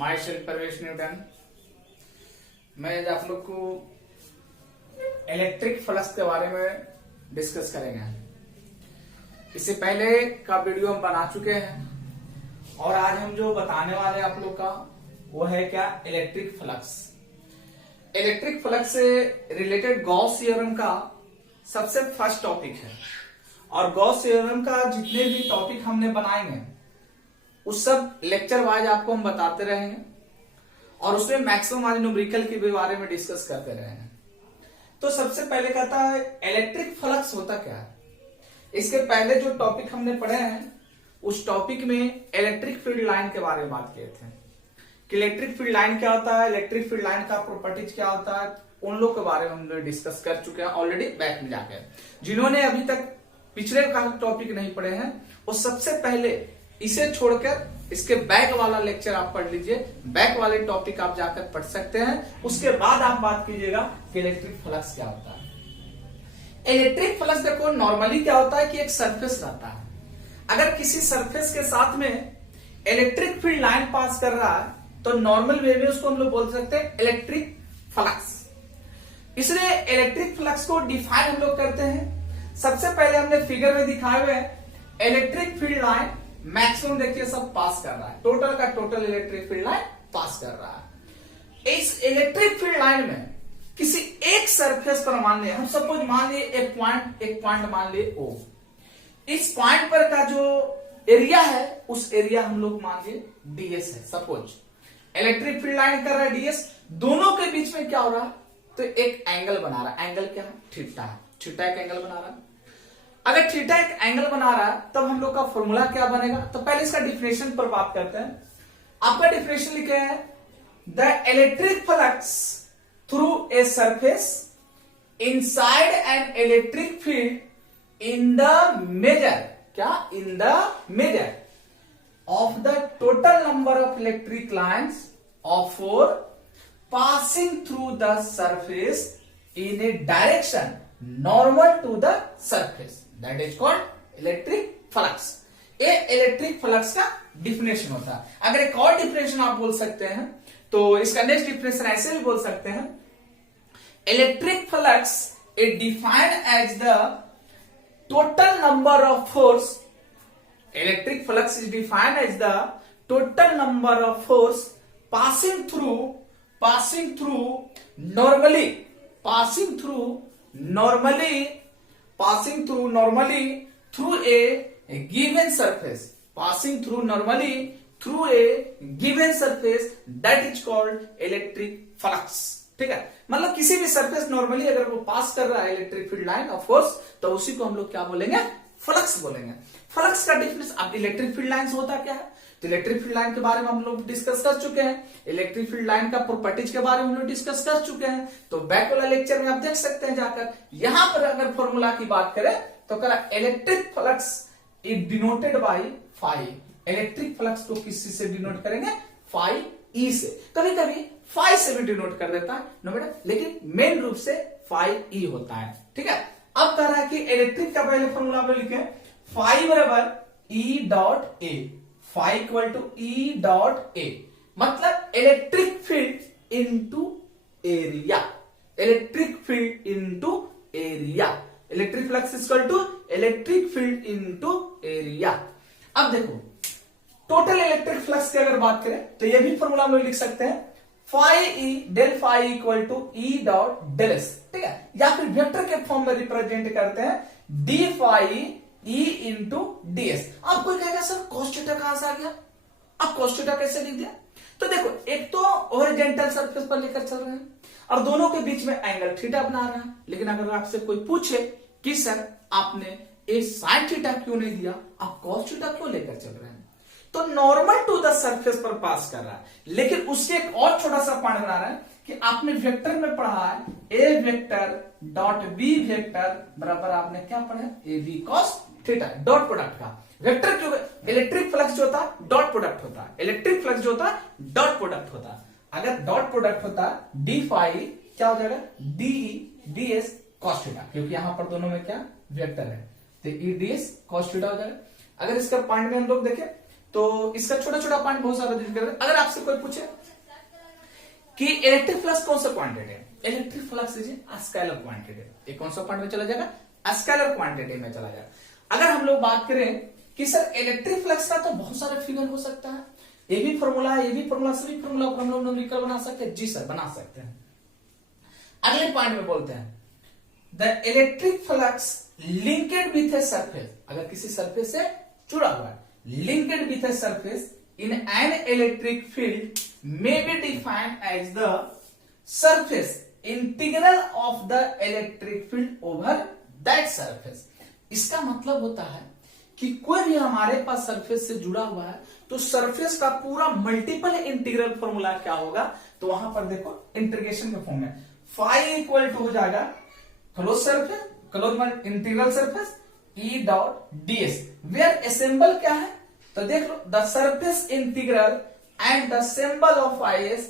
My self Parvesh Newton. मैं आज आप लोग को इलेक्ट्रिक फ्लक्स के बारे में डिस्कस करेंगे। इससे पहले का वीडियो हम बना चुके हैं और आज हम जो बताने वाले हैं आप लोग का वो है क्या, इलेक्ट्रिक फ्लक्स। इलेक्ट्रिक फ्लक्स से रिलेटेड गॉस थ्योरम का सबसे फर्स्ट टॉपिक है और गॉस थ्योरम का जितने भी टॉपिक हमने बनाएंगे उस सब लेक्चर वाइज आपको हम बताते रहेंगे और उसमें मैक्सिमम आज न्यूमेरिकल के बारे में डिस्कस करते रहेंगे। तो सबसे पहले कहता है इलेक्ट्रिक फ्लक्स होता क्या है। इसके पहले जो टॉपिक हमने पढ़े हैं उस टॉपिक में इलेक्ट्रिक फील्ड लाइन के बारे में बात किए थे कि इलेक्ट्रिक फील्ड लाइन क्या होता है, इलेक्ट्रिक फील्ड लाइन का प्रॉपर्टीज क्या होता है, उन लोग के बारे में हम लोग डिस्कस कर चुके हैं ऑलरेडी बैक में जाकर। जिन्होंने अभी तक पिछले का टॉपिक नहीं पढ़े हैं वो सबसे पहले इसे छोड़कर इसके बैक वाला लेक्चर आप पढ़ लीजिए, बैक वाले टॉपिक आप जाकर पढ़ सकते हैं। उसके बाद आप बात कीजिएगा कि इलेक्ट्रिक फ्लक्स क्या होता है। इलेक्ट्रिक फ्लक्स देखो नॉर्मली क्या होता है कि एक सरफेस रहता है, अगर किसी सरफेस के साथ में इलेक्ट्रिक फील्ड लाइन पास कर रहा है तो नॉर्मल वे में उसको हम लोग बोल सकते हैं इलेक्ट्रिक फ्लक्स। इसलिए इलेक्ट्रिक फ्लक्स को डिफाइन हम लोग करते हैं। सबसे पहले हमने फिगर में दिखाए हुए हैं इलेक्ट्रिक फील्ड लाइन मैक्सिमम देखिए सब पास कर रहा है, टोटल का टोटल इलेक्ट्रिक फील्ड लाइन पास कर रहा है। इस इलेक्ट्रिक फील्ड लाइन में किसी एक सरफेस पर मान लिया, हम सपोज मान लिए एक पॉइंट मान लिए O। इस पॉइंट पर का जो एरिया है उस एरिया हम लोग मान लिए ds है। सपोज इलेक्ट्रिक फील्ड लाइन कर रहा है ds, दोनों के बीच में क्या हो रहा है तो एक एंगल बना रहा है। एंगल क्या है, थीटा है। थीटा एक एंगल बना रहा है। अगर थीटा एक एंगल बना रहा है तब हम लोग का फॉर्मूला क्या बनेगा, तो पहले इसका डिफिनेशन पर बात करते हैं। आपका डिफिनेशन लिखे हैं the electric flux through a surface inside an electric field in the measure, क्या, in the measure of the total number of electric lines of force passing through the surface in a direction normal to the surface, that is called electric flux. ये electric flux का definition होता है। अगर एक और definition आप बोल सकते हैं तो इसका नेक्स्ट डिफिनेशन ऐसे भी बोल सकते हैं, electric flux is defined as the total number of force, electric flux is defined as the total number of force passing through through a given surface, passing through normally through a given surface, that is called electric flux। ठीक है, मतलब किसी भी surface normally अगर वो पास कर रहा है electric field line of force तो उसी को हम लोग क्या बोलेंगे, फ्लक्स बोलेंगे। फ्लक्स का डिफरेंस, अब इलेक्ट्रिक फील्ड लाइन होता क्या है तो इलेक्ट्रिक फील्ड लाइन के बारे में हम लोग डिस्कस कर चुके हैं। इलेक्ट्रिक फील्ड लाइन का प्रॉपर्टीज के बारे में हम लोग डिस्कस कर चुके हैं, तो बैक वाला लेक्चर में आप देख सकते हैं जाकर। यहां पर अगर फॉर्मूला की बात करें तो करा electric flux is denoted by phi. Electric flux को किसी से डिनोट करेंगे, फाई ई से। कभी कभी फाई से भी डिनोट कर देता है नो बेटा, लेकिन मेन रूप से फाई ई होता है। ठीक है, अब कह रहा है कि इलेक्ट्रिक का पहले फॉर्मूला में लिखे फाई बराबर E dot A, phi equal to E dot A, मतलब electric field into area, electric field into area, electric flux equal to electric field into area. अब देखो टोटल इलेक्ट्रिक फ्लक्स की अगर बात करें तो ये भी फॉर्मूला में लिख सकते हैं phi E del phi equal to E dot del S. ठीक है, या फिर वेक्टर के फॉर्म में रिप्रेजेंट करते हैं D phi E into D S. आप कोई कहेगा सर cos थीटा कहां से आ गया, आप cos थीटा कैसे लिख दिया, तो देखो एक तो हॉरिजॉन्टल सरफेस पर लेकर चल रहे हैं और दोनों के बीच में एंगल थीटा बना रहा है। लेकिन अगर आपसे कोई पूछे कि सर आपने ए साइन थीटा क्यों नहीं दिया, आप cos थीटा क्यों लेकर चल रहे हैं, तो नॉर्मल टू द सरफेस पर पास कर रहा है। लेकिन उससे एक और छोटा सा पॉइंट बना रहा है कि आपने वेक्टर में पढ़ा है A vector dot B vector बराबर आपने क्या पढ़ा है, A B cos theta, dot product का। वेक्टर क्यों, इलेक्ट्रिक फ्लक्स जो होता है डॉट प्रोडक्ट होता है, इलेक्ट्रिक फ्लक्स जो होता है डॉट प्रोडक्ट होता है। अगर डॉट प्रोडक्ट होता डी फाई क्या हो जाएगा, D D S cos theta, क्योंकि यहां पर दोनों में क्या वेक्टर है तो E D S cos theta हो जाएगा। अगर इसका पॉइंट में हम लोग देखें तो इसका छोटा छोटा पॉइंट बहुत सारा डिस्कस करें। अगर आपसे कोई पूछे कि इलेक्ट्रिक फ्लक्स कौन सा क्वांटिटी है, electric flux is scalar quantity. ये कौन सा पॉइंट में चला जाएगा, स्केलर क्वांटिटी में चला जाएगा। अगर हम लोग बात करें कि सर इलेक्ट्रिक फ्लक्स का तो बहुत सारे फिगर हो सकता है, ये भी फॉर्मूला है, ये भी फॉर्मूला, सभी फॉर्मूला पर हम लोग न्यूमेरिकल बना सकते हैं। जी सर बना सकते हैं। अगले पॉइंट में बोलते हैं the electric flux linked with a surface, अगर किसी सरफेस से जुड़ा हुआ है, linked with a surface in an electric field may be defined as the surface integral of the electric field over that surface। इसका मतलब होता है कि कोई भी हमारे पास सरफेस से जुड़ा हुआ है तो सरफेस का पूरा मल्टीपल इंटीग्रल फॉर्मूला क्या होगा, तो वहां पर देखो इंटीग्रेशन के फॉर्म में फाई इक्वल टू हो जाएगा close surface, close integral surface E dot DS, where assemble क्या है, तो देख लो the surface integral and the symbol of is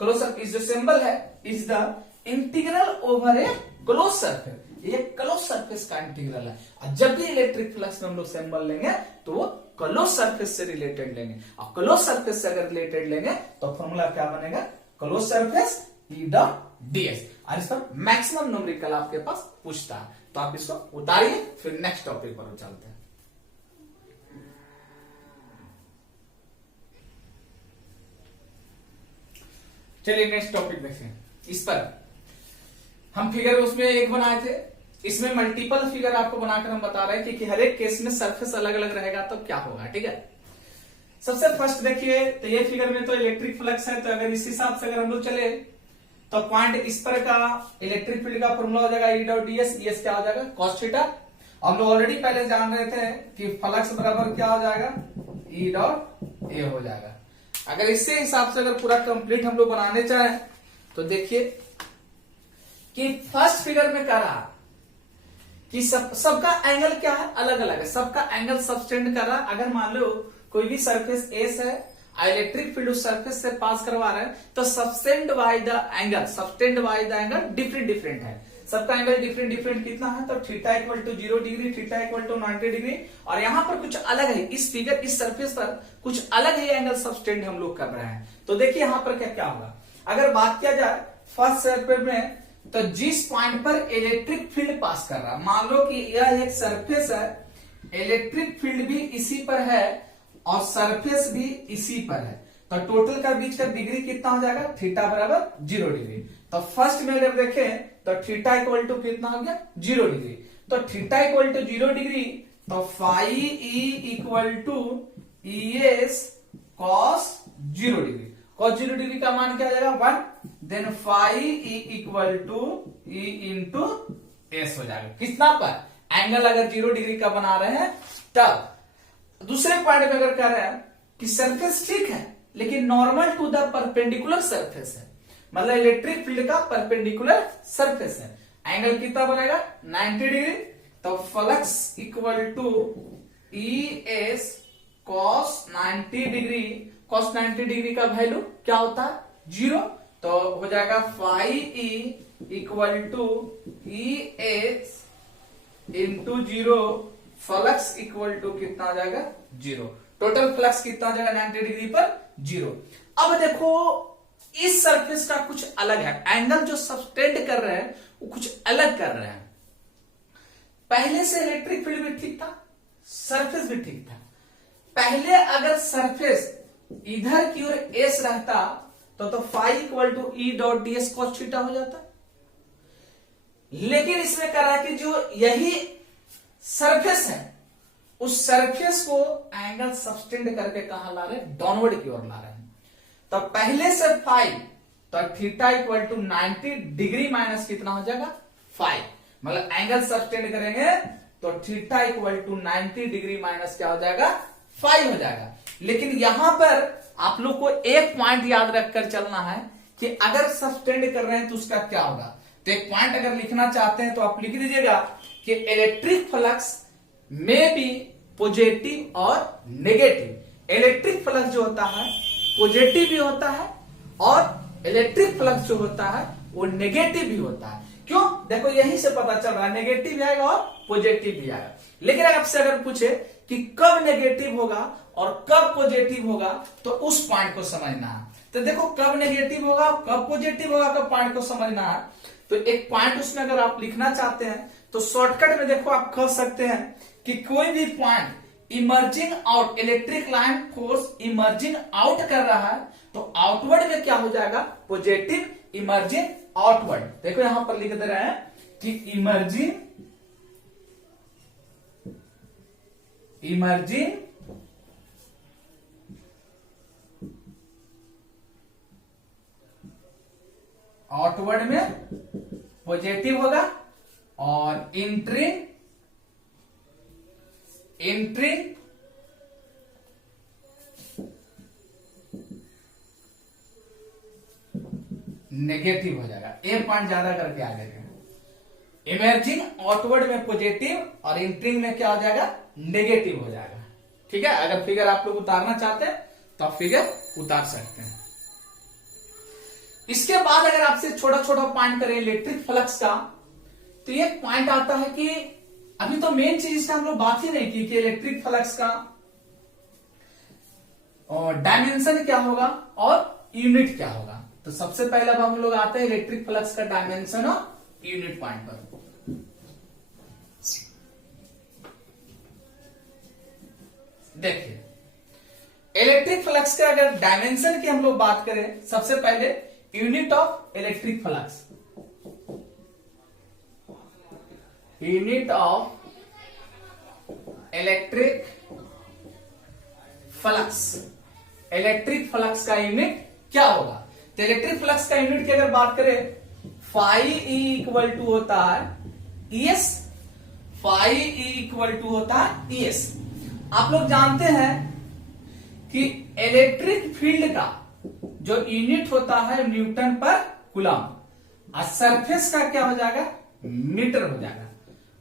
closed surface, जो symbol है is the integral over a closed surface, ये क्लोज सरफेस का इंटीग्रल है। और जब भी इलेक्ट्रिक फ्लक्स में हम लोग सिंबल लेंगे तो वो क्लोज सरफेस से रिलेटेड लेंगे, और क्लोज सरफेस से अगर रिलेटेड लेंगे तो फॉर्मूला क्या बनेगा, close surface E dot DS. और इस पर मैक्सिमम न्यूमेरिकल आपके पास पूछता है, तो आप इसको उतारिए, फिर नेक्स्ट टॉपिक पर चलते हैं। चलिए नेक्स्ट टॉपिक देखें। इस पर हम फिगर उसमें एक बनाए थे, इसमें मल्टीपल फिगर आपको बनाकर हम बता रहे हैं कि हर एक केस में सरफेस अलग अलग रहेगा तो क्या होगा। ठीक है, सबसे फर्स्ट देखिए तो ये फिगर में तो इलेक्ट्रिक फ्लक्स है, तो अगर इस हिसाब से अगर हम लोग चले तो पॉइंट इस पर का इलेक्ट्रिक फील्ड का फॉर्मूला हो जाएगा ई डॉट डीएस, डीएस क्या हो जाएगा कॉस थीटा। हम लोग ऑलरेडी पहले जान रहे थे कि फ्लक्स बराबर क्या हो जाएगा, ई डॉट ए हो जाएगा। अगर इससे हिसाब से अगर पूरा कंप्लीट हम लोग बनाने चाहें तो देखिए कि फर्स्ट फिगर में क्या रहा कि सबका एंगल क्या है, अलग अलग है, सबका एंगल सबटेंड कर रहा है। अगर मान लो कोई भी सरफेस एस है, इलेक्ट्रिक फील्ड उस सरफेस से पास करवा रहे हैं, तो subtended by the angle different different है, सबका एंगल डिफरेंट डिफरेंट कितना है, तो theta equal to 0 degree, theta equal to 90 degree. और यहां पर कुछ अलग है, इस फिगर इस सरफेस पर कुछ अलग ही एंगल सबटेंड हम लोग कर रहे हैं। तो देखिए यहां पर क्या क्या होगा, अगर बात किया जाए फर्स्ट सरफेस में, तो जिस पॉइंट पर इलेक्ट्रिक फील्ड पास कर रहा है, मान लो कि यह एक सरफेस है, इलेक्ट्रिक फील्ड भी इसी पर है और सरफेस भी इसी पर है, तो टोटल का बीच का डिग्री कितना हो जाएगा, थीटा बराबर 0 डिग्री। तो फर्स्ट में अगर देखें तो थीटा इक्वल टू कितना हो गया 0 डिग्री, तो थीटा इक्वल टू 0 डिग्री, तो phi E equal to E S cos 0 degree, cos 0 degree का मान क्या आ जाएगा 1, then phi E equal to E into S हो जाएगा, कितना पर एंगल अगर 0 डिग्री का बना रहे हैं तब। दूसरे पॉइंट में अगर कह रहे हैं कि सरफेस ठीक है लेकिन normal to the perpendicular surface है, मतलब इलेक्ट्रिक फील्ड का परपेंडिकुलर सरफेस है, एंगल कितना बनेगा 90 डिग्री, तो flux equal to E S cos 90 degree, cos 90 degree का वैल्यू क्या होता है 0, तो हो जाएगा phi E equal to E S into 0, flux equal to कितना आ जाएगा 0, टोटल फ्लक्स कितना आ जाएगा 90 डिग्री पर 0। अब देखो इस सरफेस का कुछ अलग है, एंगल जो सबटेंड कर रहे हैं वो कुछ अलग कर रहे हैं। पहले से इलेक्ट्रिक फील्ड भी ठीक था, सरफेस भी ठीक था। पहले अगर सरफेस इधर की ओर एस रहता तो phi equal to E dot DS cos theta हो जाता, लेकिन इसमें कह रहा है कि जो यही सरफेस है उस सरफेस को एंगल सबटेंड करके कहां ला रहे हैं, डाउनवर्ड की ओर ला रहे हैं। तो पहले से फाई, तो theta equal to 90 degree minus कितना हो जाएगा फाई, मतलब एंगल सबटेंड करेंगे तो theta equal to 90 degree minus क्या हो जाएगा फाई हो जाएगा। लेकिन यहां पर आप लोग को एक पॉइंट याद रखकर चलना है कि अगर सबटेंड कर रहे हैं तो उसका क्या होगा। तो एक पॉइंट अगर लिखना चाहते हैं तो आप लिख दीजिएगा कि इलेक्ट्रिक फ्लक्स में बी पॉजिटिव और नेगेटिव। इलेक्ट्रिक फ्लक्स जो होता है पॉजिटिव भी होता है और इलेक्ट्रिक फ्लक्स जो होता है वो नेगेटिव भी होता है। क्यों, देखो यहीं से पता चल रहा है नेगेटिव भी आएगा और पॉजिटिव भी आएगा। लेकिन आपसे अगर पूछे कि कब नेगेटिव होगा और कब पॉजिटिव होगा, तो उस पॉइंट को समझना है। तो देखो कब नेगेटिव होगा, कब पॉजिटिव होगा, कब पॉइंट को समझना है। तो एक पॉइंट उसमें अगर आप लिखना चाहते हैं तो शॉर्टकट में देखो आप कह सकते हैं कि कोई भी point emerging out, electric line force emerging out कर रहा है तो आउटवर्ड में क्या हो जाएगा, पॉजिटिव इमर्जिंग आउटवर्ड। देखो यहां पर लिख दे रहे हैं कि इमर्जिंग आउटवर्ड में पॉजिटिव होगा और इंट्रिंग नेगेटिव हो जाएगा। ए पॉइंट ज्यादा करके आ जाएगा। इमर्जिंग आउटवर्ड में पॉजिटिव और इंट्रिंग में क्या हो जाएगा, नेगेटिव हो जाएगा। ठीक है, अगर फिगर आप लोग उतारना चाहते हैं तो आप फिगर उतार सकते हैं। इसके बाद अगर आपसे छोटा छोटा पॉइंट करें इलेक्ट्रिक फ्लक्स का, तो ये पॉइंट आता है कि अभी तो मेन चीज इसका हम लोग बात ही नहीं की कि इलेक्ट्रिक फ्लक्स का और डायमेंशन क्या होगा और यूनिट क्या होगा। तो सबसे पहले अब हम लोग आते हैं इलेक्ट्रिक फ्लक्स का डायमेंशन और यूनिट पॉइंट पर। देखिए इलेक्ट्रिक फ्लक्स का अगर डायमेंशन की हम लोग बात करें, सबसे पहले unit of electric flux, unit of electric flux, electric flux का यूनिट क्या होगा। तो इलेक्ट्रिक फ्लक्स का यूनिट की अगर बात करें, फाई ई इक्वल टू होता है E S, phi E equal to होता है ईएस। आप लोग जानते हैं कि इलेक्ट्रिक फील्ड का जो यूनिट होता है न्यूटन पर कूलम, और सरफेस का क्या हो जाएगा, मीटर हो जाएगा।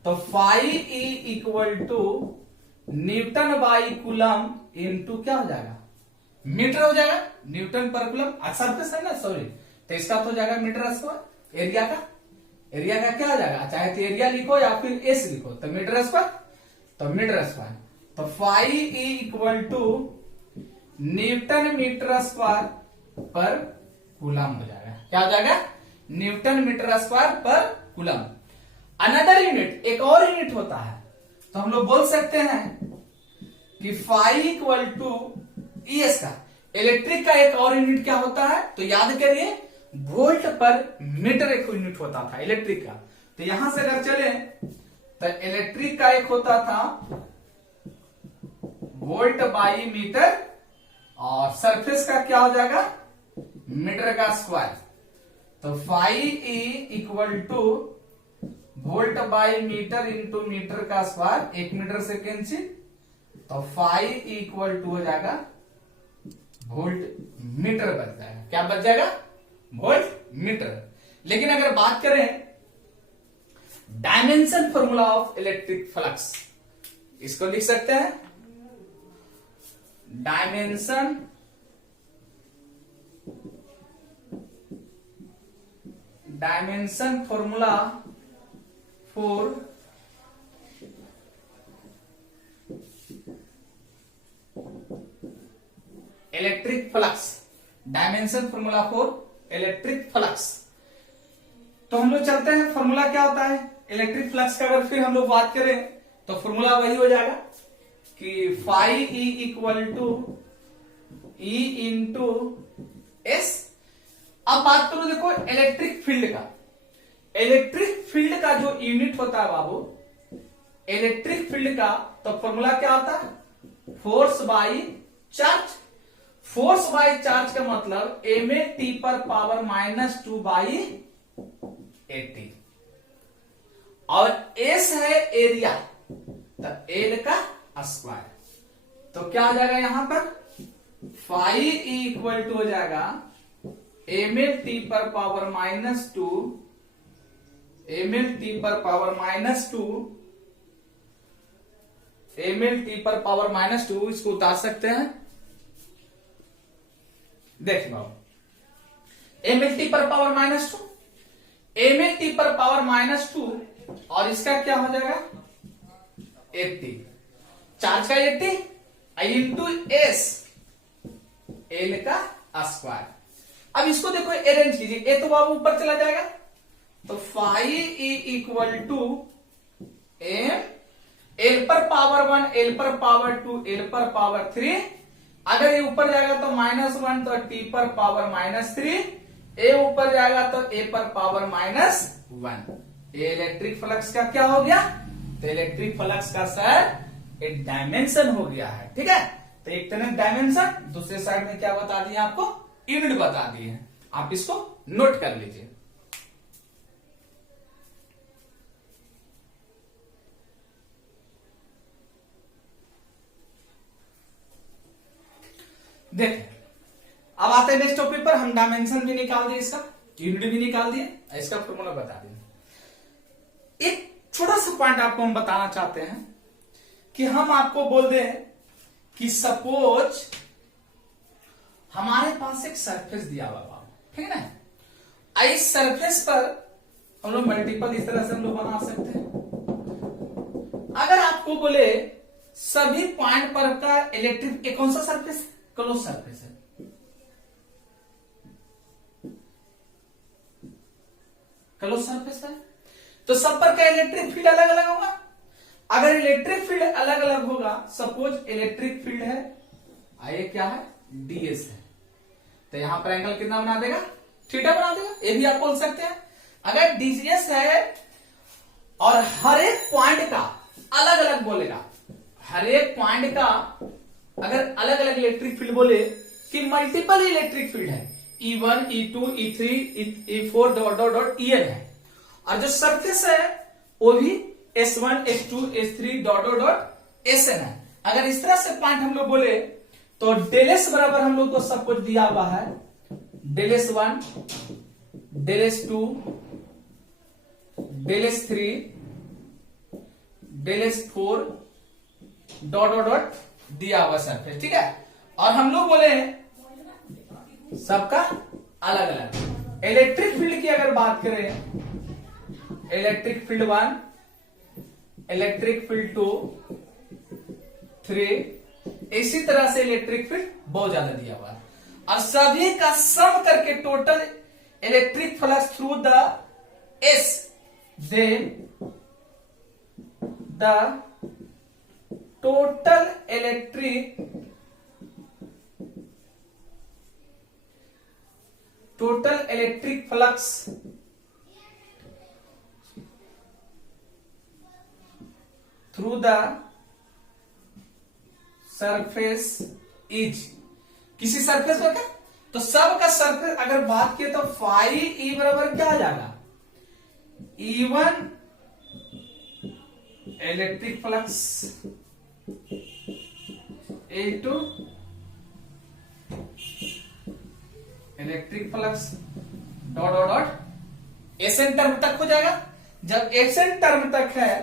तो phi E equal to newton by coulomb into क्या हो जाएगा, मीटर हो जाएगा, न्यूटन पर कूलम। सरफेस है ना, सॉरी, तो इसका तो हो जाएगा मीटर स्क्वायर। एरिया का क्या हो जाएगा, चाहे तो एरिया लिखो या फिर एस लिखो, तो मीटर स्क्वायर, तो मीटर स्क्वायर। तो phi E equal to newton metre square पर कूलम हो जाएगा। क्या हो जाएगा, न्यूटन मीटर स्क्वायर पर कूलम। अनदर यूनिट, एक और यूनिट होता है, तो हम लोग बोल सकते हैं कि फाई इक्वल टू ईएस का, इलेक्ट्रिक का एक और यूनिट क्या होता है, तो याद करिए वोल्ट पर मीटर एक यूनिट होता था इलेक्ट्रिक का। तो यहां से अगर चले तो इलेक्ट्रिक का एक होता था वोल्ट बाई मीटर, और सरफेस का क्या हो जाएगा, मीटर का स्क्वायर। तो phi E equal to volt by metre into metre का स्क्वायर, एक मीटर से कैंसिल, तो फाई इक्वल टू हो जाएगा वोल्ट मीटर बच जाएगा। क्या बच जाएगा, वोल्ट मीटर। लेकिन अगर बात करें dimension formula of electric flux, इसको लिख सकते हैं dimension formula for electric flux, dimension formula for electric flux. तो हम लोग चलते हैं, फॉर्मूला क्या होता है इलेक्ट्रिक फ्लक्स का। अगर फिर हम लोग बात करें तो फॉर्मूला वही हो जाएगा कि phi E equal to E into S. अब बात करो देखो इलेक्ट्रिक फील्ड का, इलेक्ट्रिक फील्ड का जो यूनिट होता है बाबू, इलेक्ट्रिक फील्ड का, तो फॉर्मूला क्या होता है, force by charge. Force by charge का मतलब एम ए टी पर पावर -2 बाई 80, और एस है एरिया, तो एल का स्क्वायर। तो क्या आ जाएगा यहां पर, फाई इक्वल टू हो जाएगा एम एल टी पर पावर -2, एम एल टी पर पावर -2, एम एल टी पर पावर -2, इसको उतार सकते हैं। देख लो एम एल टी पर पावर -2, एम एल टी पर पावर -2, और इसका क्या हो जाएगा 80। चार्ज का 80 इंटू एस एल का स्क्वायर। अब इसको देखो अरेंज कीजिए, ए तो बाबू ऊपर चला जाएगा, तो phi E equal to M L पर पावर 1 एल पर पावर 2 एल पर पावर 3, अगर ये ऊपर जाएगा तो -1 तो टी पर पावर -3, ए ऊपर जाएगा तो ए पर पावर -1। ये इलेक्ट्रिक फ्लक्स का क्या हो गया? तो इलेक्ट्रिक फ्लक्स का सर एक डायमेंशन हो गया है। ठीक है, तो एक तरह डायमेंशन, दूसरे साइड में क्या बता दिए आपको? यूनिट बता दिए। आप इसको नोट कर लीजिए। देखिए, अब आते हैं नेक्स्ट टॉपिक पर। हम डायमेंशन भी निकाल दिए, इसका यूनिट भी निकाल दिए, इसका फॉर्मूला बता दिए। एक छोटा सा पॉइंट आपको हम बताना चाहते हैं कि हम आपको बोल दें कि सपोज हमारे पास एक सरफेस दिया हुआ बाबू, ठीक है ना, इस सरफेस पर हम लोग मल्टीपल इस तरह से हम लोग बना सकते हैं। अगर आपको बोले सभी पॉइंट पर का इलेक्ट्रिक, एक कौन सा सरफेस? क्लोज सरफेस है, क्लोज सरफेस है, तो सब पर क्या इलेक्ट्रिक फील्ड अलग अलग होगा। अगर इलेक्ट्रिक फील्ड अलग अलग होगा, सपोज इलेक्ट्रिक फील्ड है, ये क्या है? डीएस है, तो यहां पर एंगल कितना बना देगा? थीटा बना देगा। ये भी आप बोल सकते हैं। अगर डीएस है और हर एक पॉइंट का अलग अलग बोलेगा, हर एक पॉइंट का अगर अलग अलग इलेक्ट्रिक फील्ड बोले कि मल्टीपल इलेक्ट्रिक फील्ड है, E1 E2 E3 E4 dot dot dot EN है, और जो सरफेस है वो भी S1 S2 S3 dot dot dot SN है। अगर इस तरह से पॉइंट हम लोग बोले तो डेल एस बराबर हम लोग को सब कुछ दिया हुआ है, del S1 del S2 del S3 del S4 dot dot dot दिया हुआ सरफेस। ठीक है, और हम लोग बोले सबका अलग अलग। इलेक्ट्रिक फील्ड की अगर बात करें, इलेक्ट्रिक फील्ड 1 इलेक्ट्रिक फील्ड 2 3, इसी तरह से इलेक्ट्रिक फील्ड बहुत ज्यादा दिया हुआ है, और सभी का सम करके total electric flux through the S, then the total electric flux through the surface is, किसी सरफेस पर क्या, तो सब का सरफेस अगर बात किए तो फाइव ई बराबर क्या आ जाएगा? E1 electric flux into electric flux dot dot dot SN term तक हो जाएगा। जब एसएन टर्म तक है,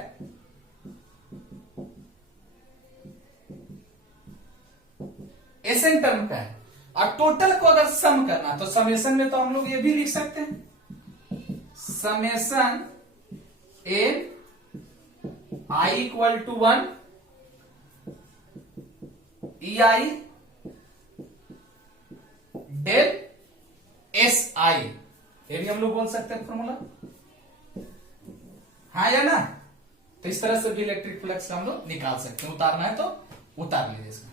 एसएन टर्म का है, और टोटल को अगर सम करना तो समेशन में तो हम लोग ये भी लिख सकते हैं, summation n i equal to 1 E i del S i, ये भी हम लोग बोल सकते हैं फॉर्मूला, हाँ या ना। तो इस तरह से भी इलेक्ट्रिक फ्लक्स का हम लोग निकाल सकते हैं। उतारना है तो उतार लीजिए इसमें।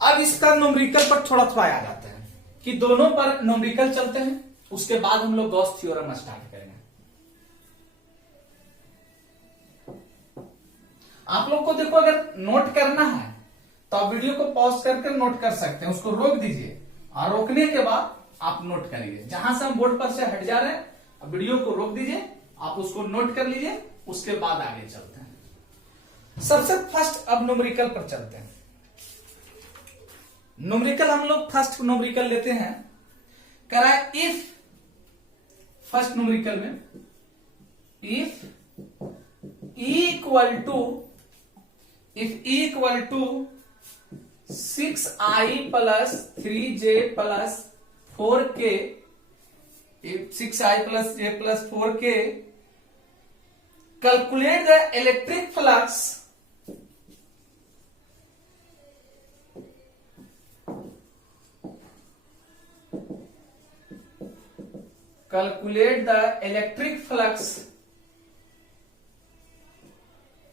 अब इसका न्यूमेरिकल पर थोड़ा थोड़ा आ जाता है कि दोनों पर न्यूमेरिकल चलते हैं, उसके बाद हम लोग गॉस थ्योरम स्टार्ट करेंगे। आप लोग को देखो, अगर नोट करना है तो आप वीडियो को पॉज करके नोट कर सकते हैं, उसको रोक दीजिए और रोकने के बाद आप नोट करिए। जहां से हम बोर्ड पर से हट जा रहे हैं, अब वीडियो को रोक दीजिए, आप उसको नोट कर लीजिए, उसके बाद आगे चलते हैं। सबसे फर्स्ट अब न्यूमेरिकल पर चलते हैं। न्यूमेरिकल हम लोग फर्स्ट न्यूमेरिकल लेते हैं, करा इफ, फर्स्ट न्यूमेरिकल में if equal to 6i plus 3j plus 4k, 6i plus j plus 4k calculate the electric flux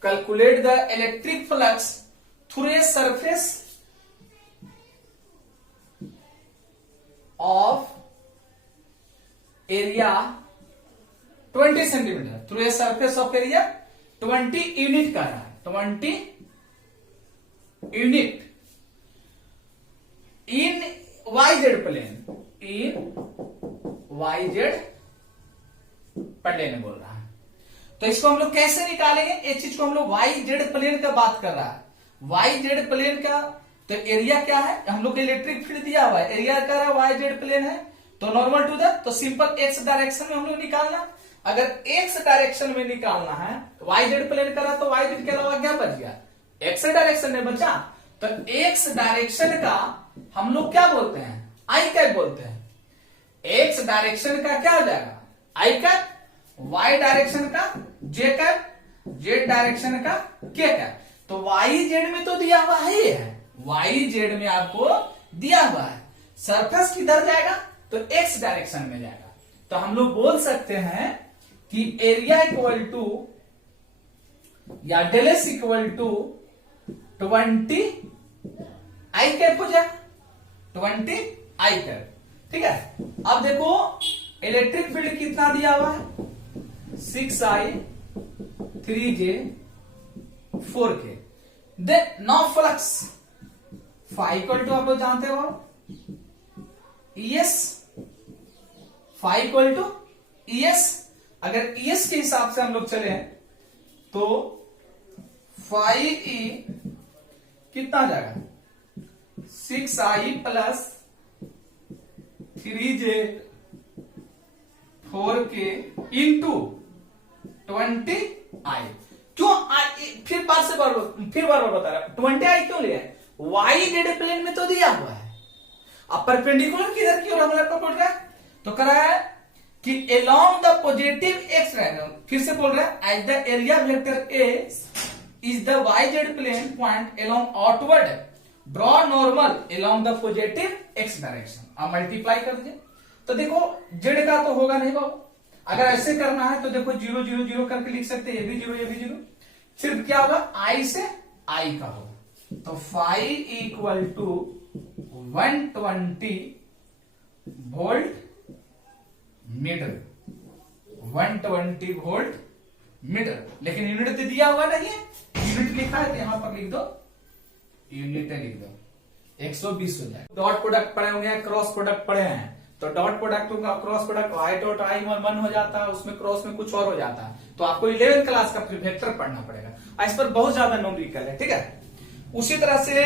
calculate the electric flux through a surface of area 20 centimetre through a surface of area 20 unit का रहा है, 20 unit in YZ plane, in YZ plane बोल रहा है। तो इसको हम लोग कैसे निकालेंगे? इस चीज को हम लोग YZ प्लेन का बात कर रहा है, YZ प्लेन का। तो एरिया क्या है? हम लोग इलेक्ट्रिक फील्ड दिया हुआ है, एरिया क्या है? YZ प्लेन है, तो नॉर्मल टू द, तो सिंपल एक्स डायरेक्शन में हम लोग निकालना। अगर एक्स डायरेक्शन में निकालना है, YZ प्लेन करा तो YZ के अलावा क्या बच गया? एक्स डायरेक्शन में बचा। तो एक्स डायरेक्शन का हम लोग क्या बोलते हैं? आई कैप बोलते हैं। एक्स डायरेक्शन का क्या हो जाएगा? आई कैप। वाई डायरेक्शन का जे कैप, जेड डायरेक्शन का के कैप। तो वाई जेड में तो दिया हुआ ही है, वाई जेड में आपको दिया हुआ है। सरफेस किधर जाएगा? तो एक्स डायरेक्शन में जाएगा। तो हम लोग बोल सकते हैं कि एरिया इक्वल टू या del S equal to 20 i cap हो जाएगा, 20 आई कैप। ठीक है। अब देखो इलेक्ट्रिक फील्ड कितना दिया हुआ है? 6I 3J 4K। Then now flux phi equal to आप लोग जानते हो ES, phi equal to ES। अगर ES के हिसाब से हम लोग चले तो फाई E कितना आ जाएगा? 6I plus 3J 4K into 20I। क्यों फिर बार बता रहा हूं, 20I क्यों लिया है? वाई जेड प्लेन में तो दिया हुआ है, अब परपेंडिकुलर किधर की ओर हम लोग बोल रहा है? तो कह रहा है कि along the positive x radius, फिर से बोल रहा है as the area vector is the yz plane point along outward, draw normal along the positive x direction। अब मल्टीप्लाई कर दीजिए तो देखो जेड का तो होगा नहीं बाबू। अगर ऐसे करना है तो देखो 0 0 0 करके लिख सकते हैं, ये भी 0 ये भी 0। सिर्फ क्या होगा? आई से आई का होगा। तो phi equal to 120 volt metre, 120 volt metre. लेकिन यूनिट तो दिया हुआ नहीं है, यूनिट लिखा है तो यहां पर लिख दो, यूनिट लिख दो, 120 हो जाए। डॉट प्रोडक्ट पढ़े होंगे, क्रॉस प्रोडक्ट पढ़े हैं, तो डॉट प्रोडक्ट का cross product I dot I 1 हो जाता है, उसमें क्रॉस में कुछ और हो जाता है। तो आपको 11th क्लास का फिर वेक्टर पढ़ना पड़ेगा। इस पर बहुत ज्यादा न्यूमेरिकल है। ठीक है। उसी तरह से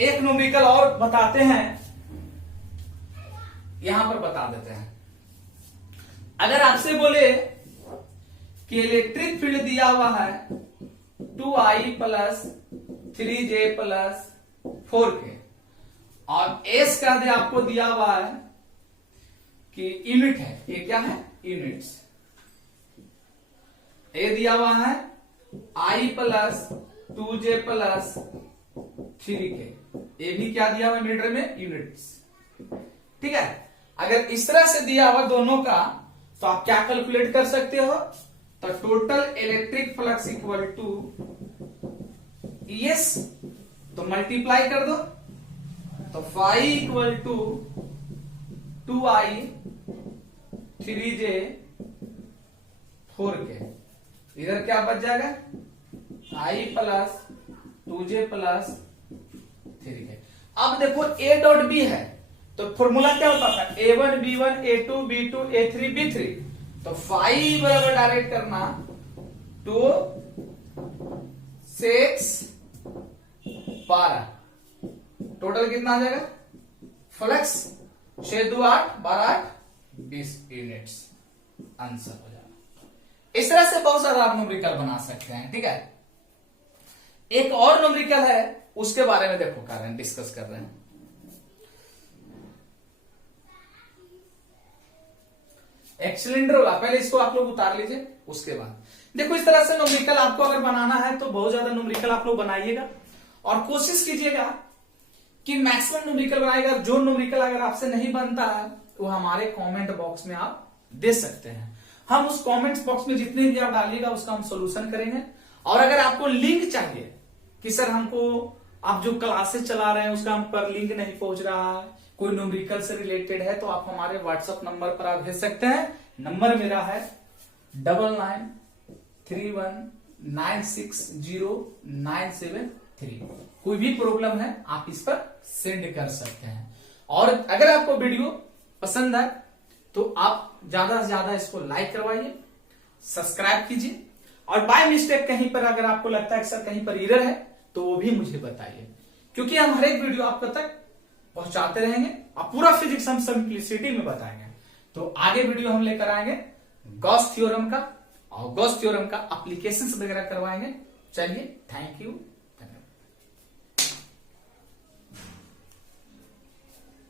एक न्यूमेरिकल और बताते हैं, यहां पर बता देते हैं। अगर आपसे बोले कि इलेक्ट्रिक फील्ड दिया हुआ है 2I plus 3J plus 4K और एस का दे आपको दिया हुआ है कि यूनिट है, ये क्या है? यूनिट्स। ए दिया हुआ है I plus 2J plus 3K, ये भी क्या दिया हुआ है मीटर में? यूनिट्स। ठीक है। अगर इस तरह से दिया हुआ दोनों का तो आप क्या कैलकुलेट कर सकते हो? तो total electric flux equal to ES, तो मल्टीप्लाई कर दो, तो phi equal to 2I 3J 4K। इधर क्या बच जाएगा? I plus 2J plus 3K। अब देखो A डॉट B है, तो फॉर्मूला क्या होता था? A1 B1 A2 B2 A3 B3। तो फाई बराबर डायरेक्ट करना 2 6 12, टोटल कितना आ जाएगा? फ्लक्स 6 2 8 12 8 20 यूनिट्स आंसर हो जाएगा। इस तरह से बहुत सारा आप न्यूमेरिकल बना सकते हैं। ठीक है। एक और न्यूमेरिकल है, उसके बारे में देखो कर रहे हैं, डिस्कस कर रहे हैं। एक सिलेंडर होगा, पहले इसको आप लोग उतार लीजिए। उसके बाद देखो इस तरह से न्यूमेरिकल आपको अगर बनाना है तो बहुत ज्यादा न्यूमेरिकल आप लोग बनाइएगा और कोशिश कीजिएगा कि मैक्सिमम न्यूमेरिकल बनाएगा। जो न्यूमेरिकल अगर आपसे नहीं बनता है वो हमारे कमेंट बॉक्स में आप दे सकते हैं। हम उस कमेंट बॉक्स में जितने भी आप डालिएगा उसका हम सोल्यूशन करेंगे। और अगर आपको लिंक चाहिए कि सर हमको आप जो क्लासेस चला रहे हैं उसका हम पर लिंक नहीं पहुंच रहा है, कोई न्यूमेरिकल से रिलेटेड है, तो आप हमारे व्हाट्सएप नंबर पर आप भेज सकते हैं। नंबर मेरा है 9931960973। कोई भी प्रॉब्लम है आप इस पर सेंड कर सकते हैं। और अगर आपको वीडियो पसंद आए तो आप ज्यादा से ज्यादा इसको लाइक करवाइए, सब्सक्राइब कीजिए और बाय मिस्टेक कहीं पर अगर आपको लगता है कि सर कहीं पर एरर है तो वो भी मुझे बताइए, क्योंकि हम हर एक वीडियो आप तक पहुंचाते रहेंगे और पूरा फिजिक्स हम सिंप्लिसिटी में बताएंगे। तो आगे वीडियो हम लेकर आएंगे गॉस थ्योरम का और गॉस थ्योरम का एप्लीकेशंस वगैरह करवाएंगे। चलिए, थैंक यू।